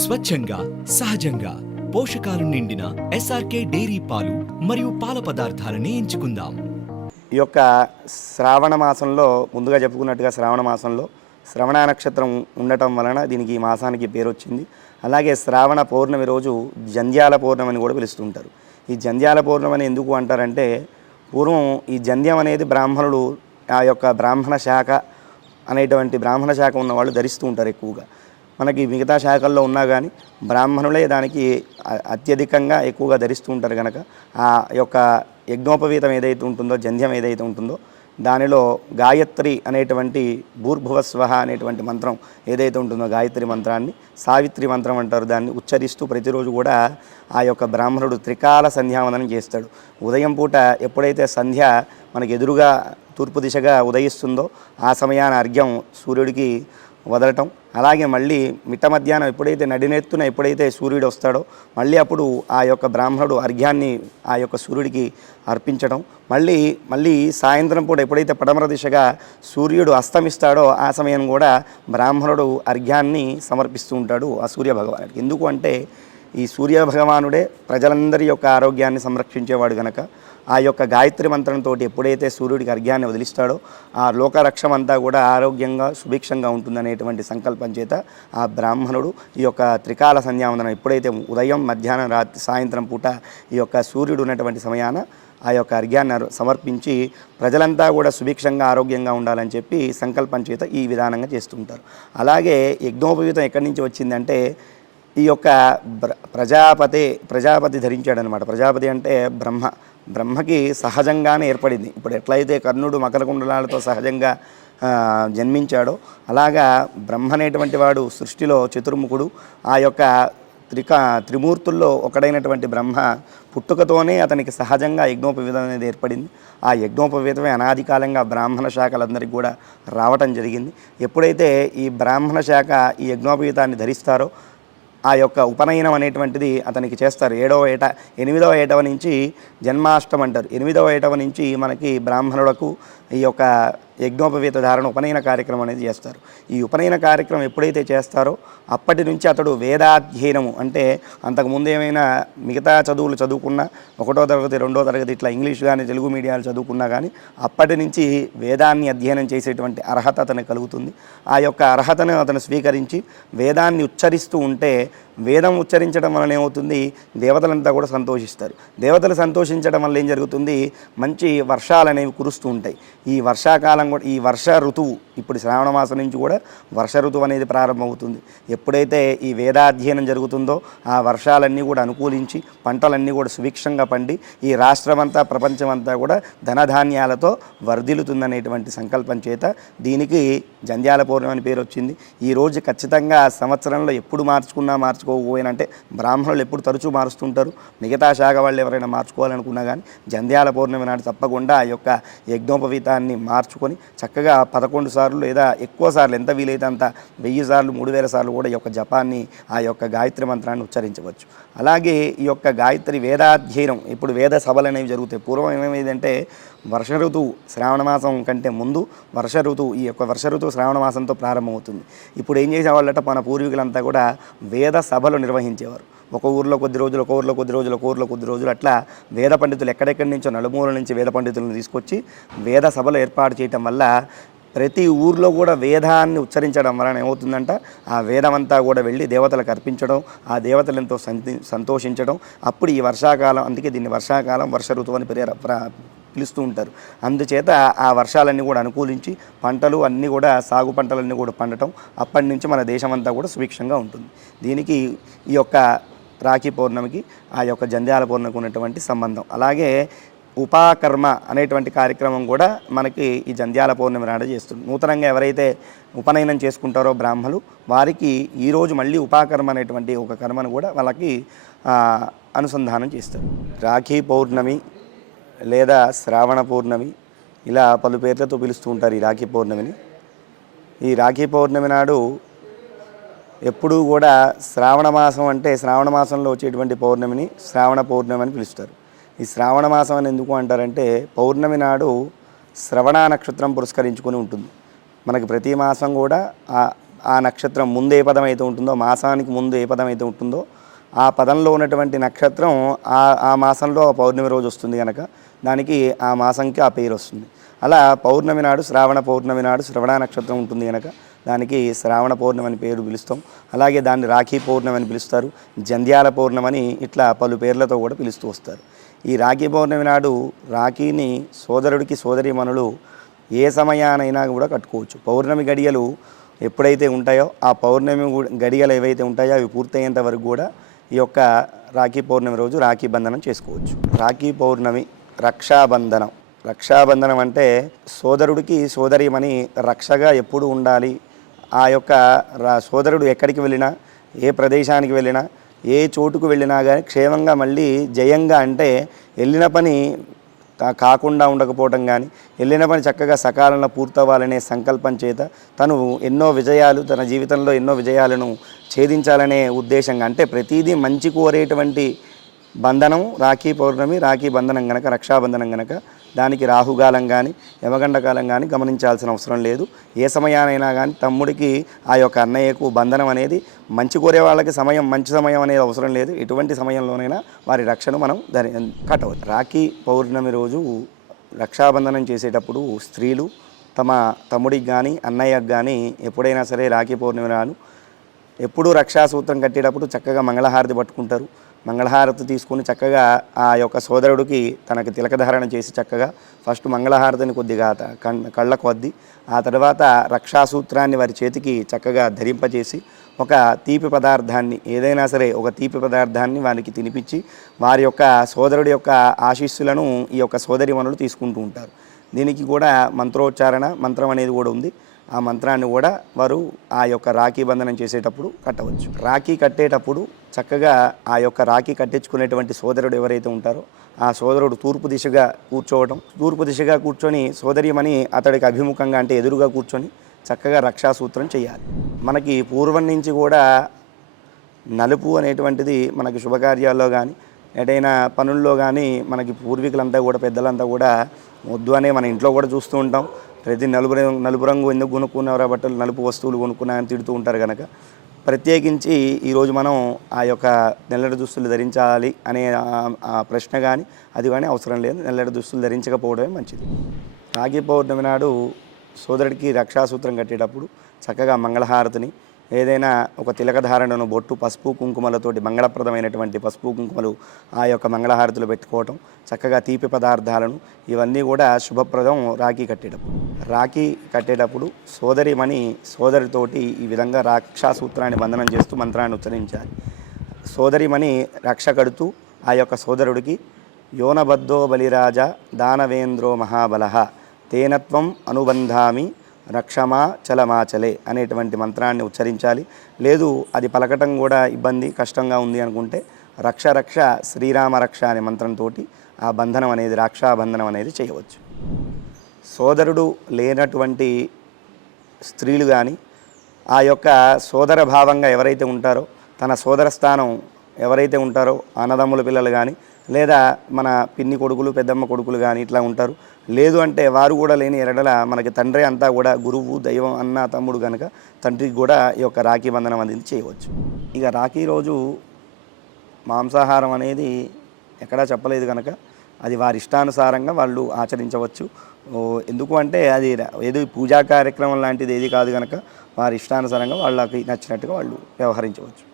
స్వచ్ఛంగా సహజంగా పోషకాలు నిండిన ఎస్ఆర్కే డైరీ పాలు మరియు పాల పదార్థాలని ఎంచుకుందాం. ఈ యొక్క శ్రావణ మాసంలో ముందుగా చెప్పుకున్నట్టుగా శ్రావణ మాసంలో శ్రవణ నక్షత్రం ఉండటం వలన దీనికి ఈ మాసానికి పేరు వచ్చింది అలాగే శ్రావణ పౌర్ణమి రోజు జంధ్యాల పౌర్ణమి అని కూడా పిలుస్తుంటారు. ఈ జంధ్యాల పౌర్ణమి అని ఎందుకు అంటారంటే పూర్వం ఈ జంధ్యం అనేది బ్రాహ్మణులు ఆ యొక్క బ్రాహ్మణ శాఖ అనేటువంటి బ్రాహ్మణ శాఖ ఉన్నవాళ్ళు ధరిస్తూ ఉంటారు ఎక్కువగా. మనకి మిగతా శాఖల్లో ఉన్నా కానీ బ్రాహ్మణులే దానికి అత్యధికంగా ఎక్కువగా ధరిస్తూ ఉంటారు కనుక ఆ యొక్క యజ్ఞోపవీతం ఏదైతే ఉంటుందో జంధ్యం ఏదైతే ఉంటుందో దానిలో గాయత్రి అనేటువంటి భూర్భువస్వహ అనేటువంటి మంత్రం ఏదైతే ఉంటుందో గాయత్రి మంత్రాన్ని సావిత్రి మంత్రం అంటారు దాన్ని ఉచ్చరిస్తూ ప్రతిరోజు కూడా ఆ యొక్క బ్రాహ్మణుడు త్రికాల సంధ్యావందనం చేస్తాడు. ఉదయం పూట ఎప్పుడైతే సంధ్య మనకు ఎదురుగా తూర్పు దిశగా ఉదయిస్తుందో ఆ సమయాన అర్ఘ్యం సూర్యుడికి వదలటం అలాగే మళ్ళీ మిట్ట మధ్యాహ్నం ఎప్పుడైతే నడినెత్తున ఎప్పుడైతే సూర్యుడు వస్తాడో మళ్ళీ అప్పుడు ఆ యొక్క బ్రాహ్మణుడు అర్ఘ్యాన్ని ఆ యొక్క సూర్యుడికి అర్పించడం. మళ్ళీ మళ్ళీ సాయంత్రం పూట ఎప్పుడైతే పడమర దిశగా సూర్యుడు అస్తమిస్తాడో ఆ సమయం కూడా బ్రాహ్మణుడు అర్ఘ్యాన్ని సమర్పిస్తూ ఉంటాడు ఆ సూర్య భగవానుడికి ఎందుకు అంటే ఈ సూర్య భగవానుడే ప్రజలందరి యొక్క ఆరోగ్యాన్ని సంరక్షించేవాడు గనక. ఆ యొక్క గాయత్రి మంత్రంతో ఎప్పుడైతే సూర్యుడికి అర్ఘ్యాన్ని వదిలిస్తాడో ఆ లోకరక్షం అంతా కూడా ఆరోగ్యంగా సుభిక్షంగా ఉంటుందనేటువంటి సంకల్పం చేత ఆ బ్రాహ్మణుడు ఈ యొక్క త్రికాల సంధ్యావందనం ఎప్పుడైతే ఉదయం మధ్యాహ్నం రాత్రి సాయంత్రం పూట ఈ యొక్క సూర్యుడు ఉన్నటువంటి సమయాన ఆ యొక్క అర్ఘ్యాన్ని సమర్పించి ప్రజలంతా కూడా సుభిక్షంగా ఆరోగ్యంగా ఉండాలని చెప్పి సంకల్పం చేత ఈ విధానంగా చేస్తుంటారు. అలాగే యజ్ఞోపవీతం ఎక్కడి నుంచి వచ్చిందంటే ఈ యొక్క ప్రజాపతి ప్రజాపతి ధరించాడనమాట ప్రజాపతి అంటే బ్రహ్మ. బ్రహ్మకి సహజంగానే ఏర్పడింది. ఇప్పుడు ఎట్లయితే కర్ణుడు మకర కుండలాలతో సహజంగా జన్మించాడో అలాగా బ్రహ్మ అనేటువంటి వాడు సృష్టిలో చతుర్ముఖుడు. ఆ యొక్క త్రికా త్రిమూర్తుల్లో ఒకడైనటువంటి బ్రహ్మ పుట్టుకతోనే అతనికి సహజంగా యజ్ఞోపవీతం అనేది ఏర్పడింది. ఆ యజ్ఞోపవీతమే అనాది కాలంగా బ్రాహ్మణ శాఖలందరికీ కూడా రావటం జరిగింది. ఎప్పుడైతే ఈ బ్రాహ్మణ శాఖ ఈ యజ్ఞోపవీతాన్ని ధరిస్తారో ఆ యొక్క ఉపనయనం అనేటువంటిది అతనికి చేస్తారు. ఏడవ ఏట ఎనిమిదవ ఏటవ నుంచి జన్మాష్టం అంటారు. ఎనిమిదవ ఏటవ నుంచి మనకి బ్రాహ్మణులకు ఈ యొక్క యజ్ఞోపవీత ధారణ ఉపనయన కార్యక్రమం అనేది చేస్తారు. ఈ ఉపనయన కార్యక్రమం ఎప్పుడైతే చేస్తారో అప్పటి నుంచి అతడు వేదాధ్యయనము అంటే అంతకుముందు ఏమైనా మిగతా చదువులు చదువుకున్నా ఒకటో తరగతి రెండో తరగతి ఇట్లా ఇంగ్లీష్ కానీ తెలుగు మీడియాలు చదువుకున్నా కానీ అప్పటి నుంచి వేదాన్ని అధ్యయనం చేసేటువంటి అర్హత అతనికి కలుగుతుంది. ఆ యొక్క అర్హతను అతను స్వీకరించి వేదాన్ని ఉచ్చరిస్తూ ఉంటే వేదం ఉచ్చరించడం వలన ఏమవుతుంది? దేవతలంతా కూడా సంతోషిస్తారు. దేవతలు సంతోషించడం వల్ల ఏం జరుగుతుంది? మంచి వర్షాలు అనేవి కురుస్తూ ఉంటాయి. ఈ వర్షాకాలం కూడా ఈ వర్ష ఋతువు ఇప్పుడు శ్రావణ మాసం నుంచి కూడా వర్ష ఋతువు అనేది ప్రారంభమవుతుంది. ఎప్పుడైతే ఈ వేదాధ్యయనం జరుగుతుందో ఆ వర్షాలన్నీ కూడా అనుకూలించి పంటలన్నీ కూడా సుభిక్షంగా పండి ఈ రాష్ట్రమంతా ప్రపంచమంతా కూడా ధనధాన్యాలతో వర్ధిల్లుతుందనేటువంటి సంకల్పం చేత దీనికి జంధ్యాల పౌర్ణమి అని పేరు వచ్చింది. ఈ రోజు ఖచ్చితంగా సంవత్సరంలో ఎప్పుడు మార్చుకున్నా మార్చు అంటే బ్రాహ్మణులు ఎప్పుడు తరచూ మారుస్తుంటారు. మిగతా శాఖ వాళ్ళు ఎవరైనా మార్చుకోవాలనుకున్నా కానీ జంధ్యాల పౌర్ణమి నాడు తప్పకుండా ఆ యొక్క యజ్ఞోపవీతాన్ని మార్చుకొని చక్కగా పదకొండు సార్లు లేదా ఎక్కువ సార్లు ఎంత వీలైతే అంత వెయ్యి సార్లు మూడు వేల సార్లు కూడా ఈ యొక్క జపాన్ని ఆ యొక్క గాయత్రి మంత్రాన్ని ఉచ్చరించవచ్చు. అలాగే ఈ యొక్క గాయత్రి వేదాధ్యయనం ఇప్పుడు వేద సభలు అనేవి జరుగుతాయి. పూర్వం ఏమేమిదంటే వర్ష ఋతువు శ్రావణ మాసం కంటే ముందు వర్ష ఋతువు ఈ యొక్క వర్ష ఋతువు శ్రావణ మాసంతో ప్రారంభమవుతుంది. ఇప్పుడు ఏం చేసేవాళ్ళట మన పూర్వీకులంతా కూడా వేద సభలు నిర్వహించేవారు. ఒక ఊర్లో కొద్ది రోజులు ఒక ఊర్లో కొద్ది రోజులు ఒక ఊర్లో కొద్ది రోజులు అట్లా వేద పండితులు ఎక్కడెక్కడి నుంచో నలుమూల నుంచి వేద పండితులను తీసుకొచ్చి వేద సభలు ఏర్పాటు చేయటం వల్ల ప్రతి ఊర్లో కూడా వేదాన్ని ఉచ్చరించడం వలన ఏమవుతుందంట ఆ వేదమంతా కూడా వెళ్ళి దేవతలకు అర్పించడం ఆ దేవతలు ఎంతో సంతి సంతోషించడం. అప్పుడు ఈ వర్షాకాలం అందుకే దీన్ని వర్షాకాలం వర్ష ఋతువు అని పేరు పిలుస్తూ ఉంటారు. అందుచేత ఆ వర్షాలన్నీ కూడా అనుకూలించి పంటలు అన్నీ కూడా సాగు పంటలన్నీ కూడా పండటం అప్పటి నుంచి మన దేశమంతా కూడా సుభిక్షంగా ఉంటుంది. దీనికి ఈ యొక్క రాఖీ పౌర్ణమికి ఆ యొక్క జంధ్యాల పౌర్ణమికి ఉన్నటువంటి సంబంధం. అలాగే ఉపాకర్మ అనేటువంటి కార్యక్రమం కూడా మనకి ఈ జంధ్యాల పౌర్ణమి నాడు చేస్తుంది. నూతనంగా ఎవరైతే ఉపనయనం చేసుకుంటారో బ్రాహ్మలు వారికి ఈరోజు మళ్ళీ ఉపాకర్మ అనేటువంటి ఒక కర్మను కూడా వాళ్ళకి అనుసంధానం చేస్తారు. రాఖీ పౌర్ణమి లేదా శ్రావణ పౌర్ణమి ఇలా పలు పేర్లతో పిలుస్తూ ఉంటారు ఈ రాఖీ పౌర్ణమిని. ఈ రాఖీ పౌర్ణమి నాడు ఎప్పుడూ కూడా శ్రావణ మాసం అంటే శ్రావణ మాసంలో వచ్చేటువంటి పౌర్ణమిని శ్రావణ పౌర్ణమి అని పిలుస్తారు. ఈ శ్రావణ మాసం అని ఎందుకు అంటారంటే పౌర్ణమి నాడు శ్రవణ నక్షత్రం పురస్కరించుకొని ఉంటుంది. మనకి ప్రతి మాసం కూడా ఆ ఆ నక్షత్రం ముందు ఏ పదం అయితే ఉంటుందో మాసానికి ముందు ఏ పదం అయితే ఉంటుందో ఆ పదంలో ఉన్నటువంటి నక్షత్రం ఆ ఆ మాసంలో పౌర్ణమి రోజు వస్తుంది కనుక దానికి ఆ మాసంకి ఆ పేరు వస్తుంది. అలా పౌర్ణమి నాడు శ్రావణ పౌర్ణమి నాడు శ్రవణ నక్షత్రం ఉంటుంది కనుక దానికి శ్రావణ పౌర్ణమి అని పేరు పిలుస్తాం. అలాగే దాన్ని రాఖీ పౌర్ణమి అని పిలుస్తారు. జంధ్యాల పౌర్ణమి అని ఇట్లా పలు పేర్లతో కూడా పిలుస్తూ వస్తారు. ఈ రాఖీ పౌర్ణమి నాడు రాఖీని సోదరుడికి సోదరీమణులు ఏ సమయానైనా కూడా కట్టుకోవచ్చు. పౌర్ణమి గడియలు ఎప్పుడైతే ఉంటాయో ఆ పౌర్ణమి గడియలు ఏవైతే ఉంటాయో అవి పూర్తయ్యేంత వరకు కూడా ఈ యొక్క రాఖీ పౌర్ణమి రోజు రాఖీ బంధనం చేసుకోవచ్చు. రాఖీ పౌర్ణమి రక్షాబంధనం. రక్షాబంధనం అంటే సోదరుడికి సోదరిమని రక్షగా ఎప్పుడు ఉండాలి. ఆ యొక్క సోదరుడు ఎక్కడికి వెళ్ళినా ఏ ప్రదేశానికి వెళ్ళినా ఏ చోటుకు వెళ్ళినా కానీ క్షేమంగా మళ్ళీ జయంగా అంటే వెళ్ళిన పని కాకుండా ఉండకపోవటం కానీ వెళ్ళిన పని చక్కగా సకాలంలో పూర్తవ్వాలనే సంకల్పం చేత తను ఎన్నో విజయాలు తన జీవితంలో ఎన్నో విజయాలను ఛేదించాలనే ఉద్దేశంగా అంటే ప్రతిదీ మంచి కోరేటువంటి బంధనం రాఖీ పౌర్ణమి రాఖీ బంధనం గనక రక్షాబంధనం గనక దానికి రాహుకాలం కానీ యమగండకాలం కానీ గమనించాల్సిన అవసరం లేదు. ఏ సమయానైనా కానీ తమ్ముడికి ఆ యొక్క అన్నయ్యకు బంధనం అనేది మంచి కోరే వాళ్ళకి సమయం మంచి సమయం అనేది అవసరం లేదు. ఎటువంటి సమయంలోనైనా వారి రక్షణ మనం ధరి కట్టవచ్చు రాఖీ పౌర్ణమి రోజు రక్షాబంధనం చేసేటప్పుడు స్త్రీలు తమ తమ్ముడికి కానీ అన్నయ్యకు కానీ ఎప్పుడైనా సరే రాఖీ పౌర్ణమి రాను ఎప్పుడూ రక్షాసూత్రం కట్టేటప్పుడు చక్కగా మంగళహారతి పట్టుకుంటారు. మంగళహారతి తీసుకుని చక్కగా ఆ యొక్క సోదరుడికి తనకి తిలకధారణ చేసి చక్కగా ఫస్ట్ మంగళహారతిని కొద్దిగా కళ్ళ కన్- ఆ తర్వాత రక్షాసూత్రాన్ని వారి చేతికి చక్కగా ధరింపజేసి ఒక తీపి పదార్థాన్ని ఏదైనా సరే ఒక తీపి పదార్థాన్ని వారికి తినిపించి వారి యొక్క సోదరుడి యొక్క ఆశీస్సులను ఈ యొక్క సోదరిమణులు తీసుకుంటూ ఉంటారు. దీనికి కూడా మంత్రోచ్చారణ మంత్రం అనేది కూడా ఉంది. ఆ మంత్రాన్ని కూడా వారు ఆ యొక్క రాఖీ బంధనం చేసేటప్పుడు కట్టవచ్చు. రాఖీ కట్టేటప్పుడు చక్కగా ఆ యొక్క రాఖీ కట్టించుకునేటువంటి సోదరుడు ఎవరైతే ఉంటారో ఆ సోదరుడు తూర్పు దిశగా కూర్చోవడం తూర్పు దిశగా కూర్చొని సోదరిమని అతడికి అభిముఖంగా అంటే ఎదురుగా కూర్చొని చక్కగా రక్షాసూత్రం చేయాలి. మనకి పూర్వం నుంచి కూడా నలుపు అనేటువంటిది మనకి శుభకార్యాల్లో కానీ ఎటైనా పనుల్లో కానీ మనకి పూర్వీకులంతా కూడా పెద్దలంతా కూడా వద్దు అనే మన ఇంట్లో కూడా చూస్తూ ఉంటాం. ప్రతి నలుపు నలుపు రంగు ఎందుకు కొనుక్కున్నారా బట్టలు నలుపు వస్తువులు కొనుక్కున్నాయని తిడుతూ ఉంటారు కనుక ప్రత్యేకించి ఈరోజు మనం ఆ యొక్క నెల్లడి దుస్తులు ధరించాలి అనే ఆ- ప్రశ్న కానీ అది కానీ అవసరం లేదు. నెల్లడి దుస్తులు ధరించకపోవడమే మంచిది. రాగి పౌర్ణమి నాడు సోదరుడికి రక్షాసూత్రం కట్టేటప్పుడు చక్కగా మంగళహారతిని ఏదైనా ఒక తిలకధారణను బొట్టు పసుపు కుంకుమలతోటి మంగళప్రదమైనటువంటి పసుపు కుంకుమలు ఆ యొక్క మంగళహారతులు పెట్టుకోవటం చక్కగా తీపి పదార్థాలను ఇవన్నీ కూడా శుభప్రదం రాఖీ కట్టేటప్పుడు. రాఖీ కట్టేటప్పుడు సోదరిమణి సోదరితోటి ఈ విధంగా రక్షాసూత్రాన్ని బంధనం చేస్తూ మంత్రాన్ని ఉచ్చరించాలి. సోదరిమణి రక్ష కడుతూ ఆ యొక్క సోదరుడికి యోనబద్ధో బలిరాజ దానవేంద్రో మహాబల తేనత్వం అనుబంధామి రక్షమా చలమాచలే అనేటువంటి మంత్రాన్ని ఉచ్చరించాలి. లేదు అది పలకటం కూడా ఇబ్బంది కష్టంగా ఉంది అనుకుంటే రక్ష రక్ష శ్రీరామ రక్ష అనే మంత్రంతో ఆ బంధనం అనేది రక్షాబంధనం అనేది చేయవచ్చు. సోదరుడు లేనటువంటి స్త్రీలు కానీ ఆ యొక్క సోదర భావంగా ఎవరైతే ఉంటారో తన సోదర స్థానం ఎవరైతే ఉంటారో అన్నదమ్ముల పిల్లలు కానీ లేదా మన పిన్ని కొడుకులు పెద్దమ్మ కొడుకులు కానీ ఇట్లా ఉంటారు. లేదు అంటే వారు కూడా లేని ఎరడల మనకి తండ్రి అంతా కూడా గురువు దైవం అన్న తమ్ముడు కనుక తండ్రికి కూడా ఈ యొక్క రాఖీ బంధనం అనేది చేయవచ్చు. ఇక రాఖీ రోజు మాంసాహారం అనేది ఎక్కడా చెప్పలేదు కనుక అది వారి ఇష్టానుసారంగా వాళ్ళు ఆచరించవచ్చు. ఎందుకు అంటే అది ర- ఏదో పూజా కార్యక్రమం లాంటిది ఏది కాదు కనుక వారి ఇష్టానుసారంగా వాళ్ళకి నచ్చినట్టుగా వాళ్ళు వ్యవహరించవచ్చు.